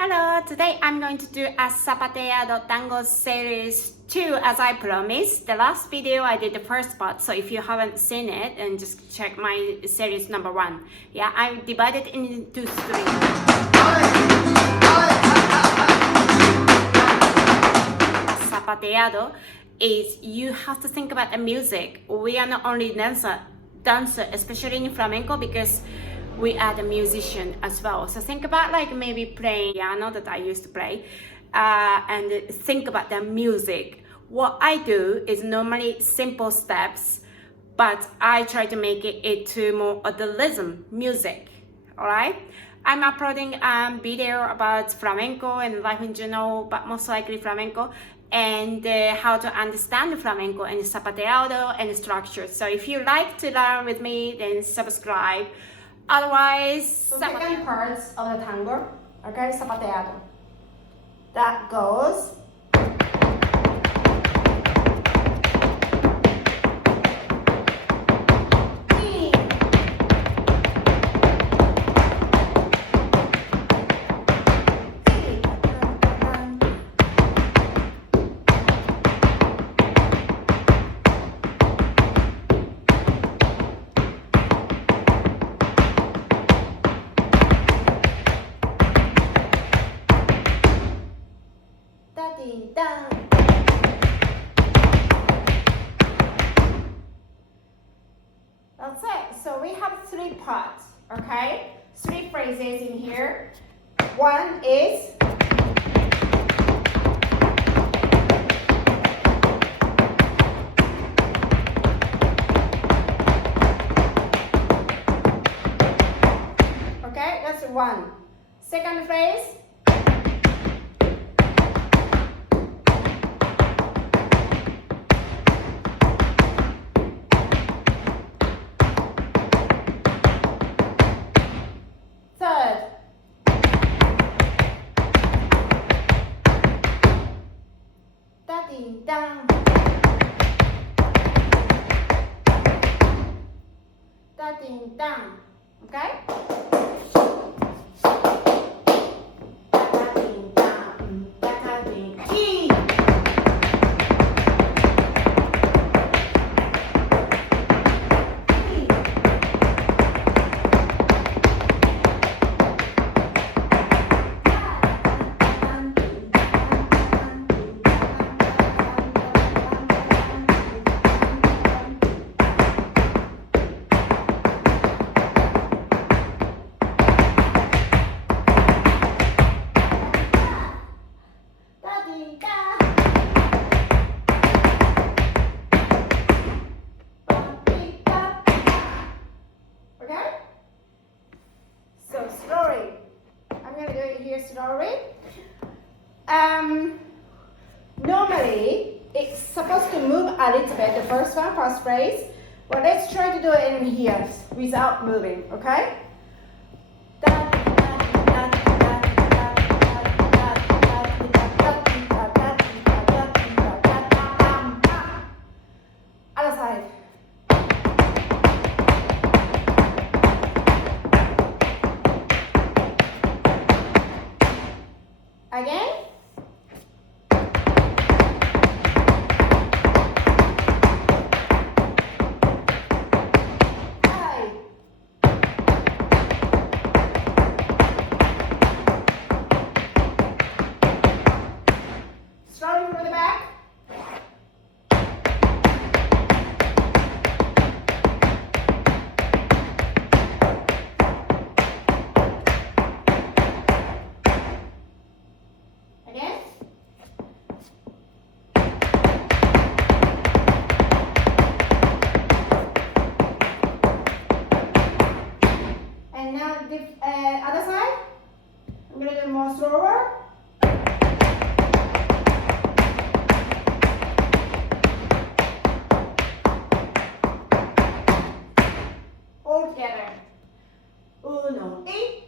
Hello, today I'm going to do a Zapateado Tango series 2 as I promised. The last video I did the first part, so if you haven't seen it, then just check my series number 1. Yeah, I divided it into 3. Zapateado is you have to think about the music. We are not only dancer, especially in flamenco, because we are the musician as well. So think about like maybe playing piano that I used to play, and think about the music. What I do is normally simple steps, but I try to make it to more of the rhythm music. All right. I'm uploading a video about flamenco and life in general, but most likely flamenco, and how to understand the flamenco and zapateado and structure. So if you like to learn with me, then subscribe. Otherwise, second parts of the tango, okay, zapateado. That goes. That's it. So we have 3 parts, okay? 3 phrases in here. One is okay, that's one. Second phrase. Ding dang. Da ding dang. Okay? Da ding dang. Da ding ding. Slowly. Normally it's supposed to move a little bit, the first phrase, but let's try to do it in here without moving, okay? Other side. Again. Hi. Starting from the back. Again. And now the other side. I'm going to do more slower. All together. Uno, y.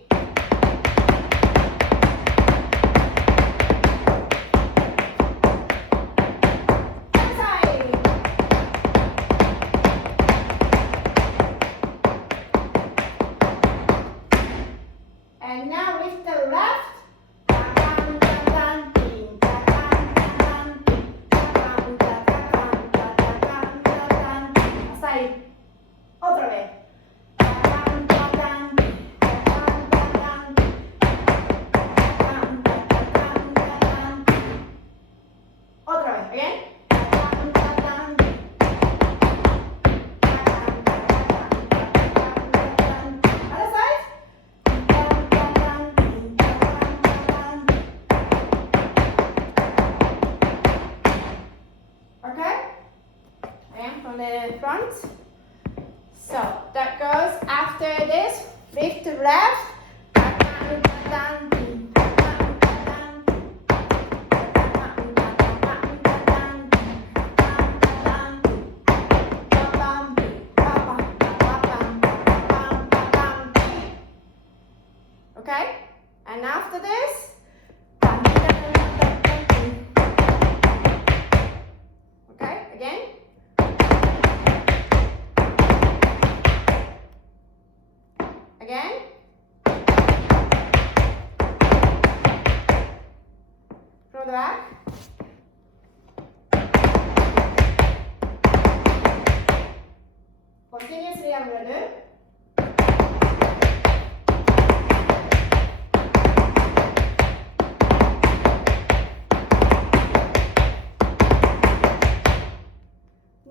And now with the left, the back. Continuously I'm going to do.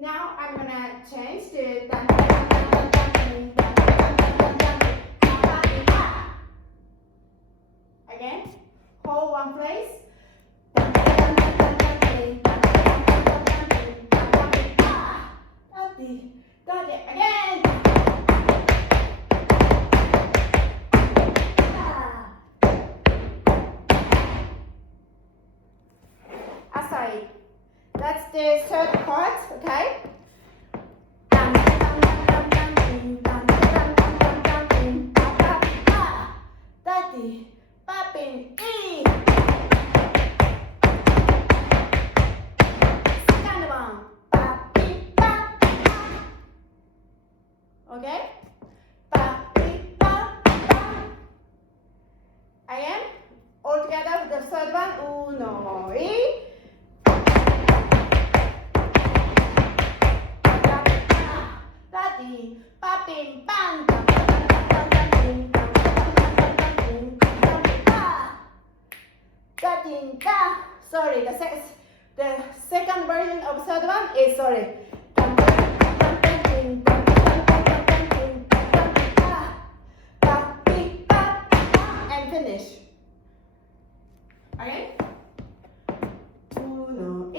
Now I'm going to change to dun, dun, dun, dun, dun, dun, dun, dun, dun, dun, dun. Again, hold one place. Dun, dun, dun, dun, dun, dun, dun, dun, dun, dun, dun, dun, dun, again. Sorry, that's the third part, okay? Popping E. Second one. Okay? Again, all together with the third one. Uno, E. Popping, bang. Sorry, the second version of third one is sorry. And finish. Okay? Uno, E.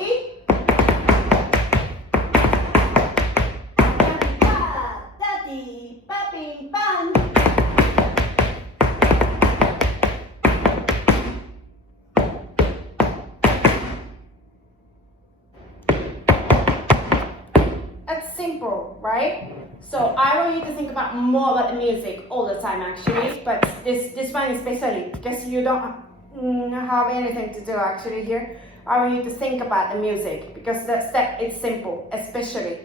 Popping, bang. It's simple, right? So I want you to think about more about the music all the time actually, but this one especially because you don't have anything to do actually here. I want you to think about the music because the step is simple, especially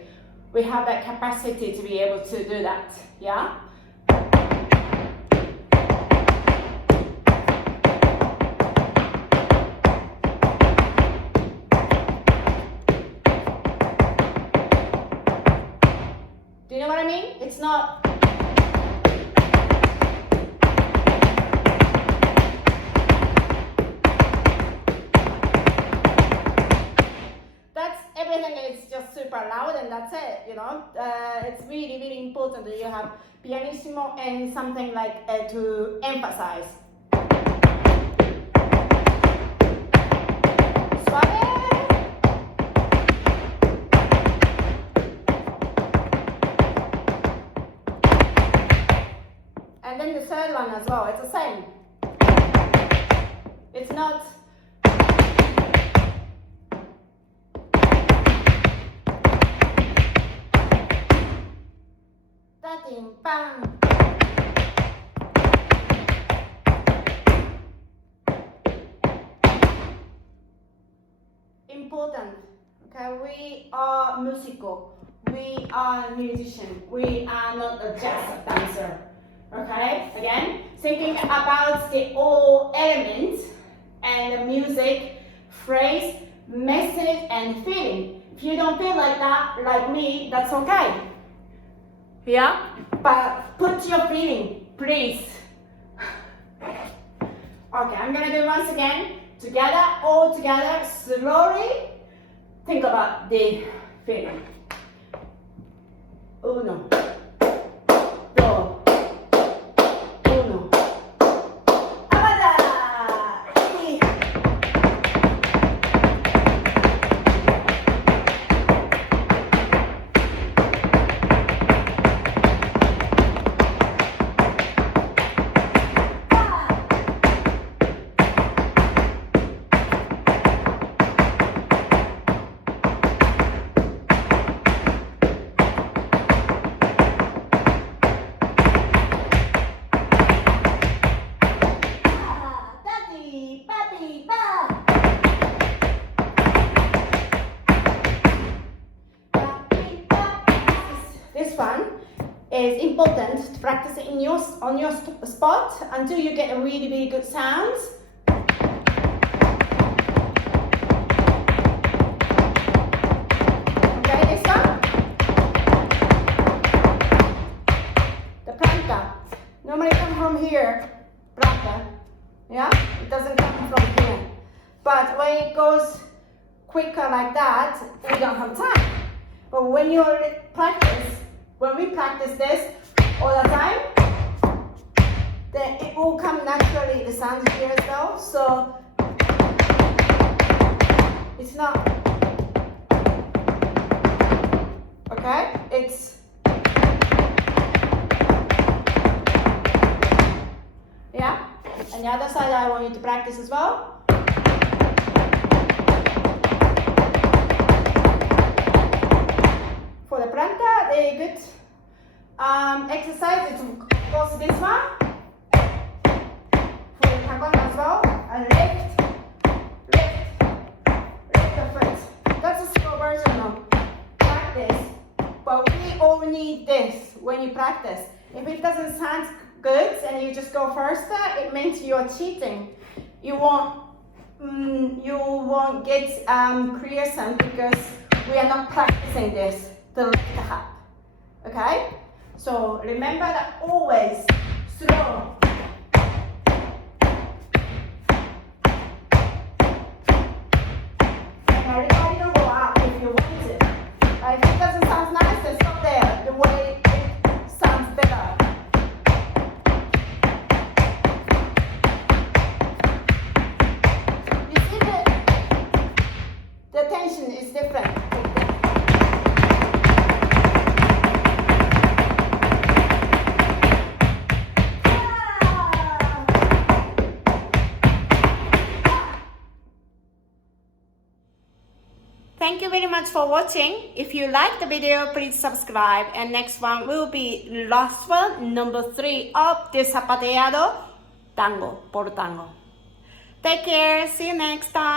we have that capacity to be able to do that, yeah? Do you know what I mean? It's not... Everything is just super loud and that's it, you know. It's really, really important that you have pianissimo and something like to emphasize. Suave. And then the third one as well, it's the same. It's not... Bang. Important, okay? We are musical, we are musician, we are not a jazz dancer, okay? Again, thinking about the all elements and the music, phrase, message, and feeling. If you don't feel like that, like me, that's okay. Yeah, but put your feeling, please. Okay, I'm gonna do once again. Together, all together, slowly. Think about the feeling. Uno, dos, uno. Is important to practice it on your spot until you get a really, really good sounds. It doesn't come from here. But when it goes quicker like that, we don't have time. But when you practice, when we practice this all the time, then it will come naturally, the sound here as well. So it's not, okay? It's, yeah? And the other side I want you to practice as well. For the planta, very good exercise. It's of course this one. For the tagon as well. And lift the foot. That's a slow version of practice. But we all need this when you practice. If it doesn't sound good and you just go faster, it means you're cheating. You won't get clear sound because we are not practicing this. The lift up. Okay? So remember that always slow. And everybody will go up if you want it. If it doesn't sound nice, then stop there. The way it sounds better. You see the tension is different. Thank you very much for watching. If you like the video, please subscribe. And next one will be last one, number 3 of the Zapateado Tango, por Tango. Take care. See you next time.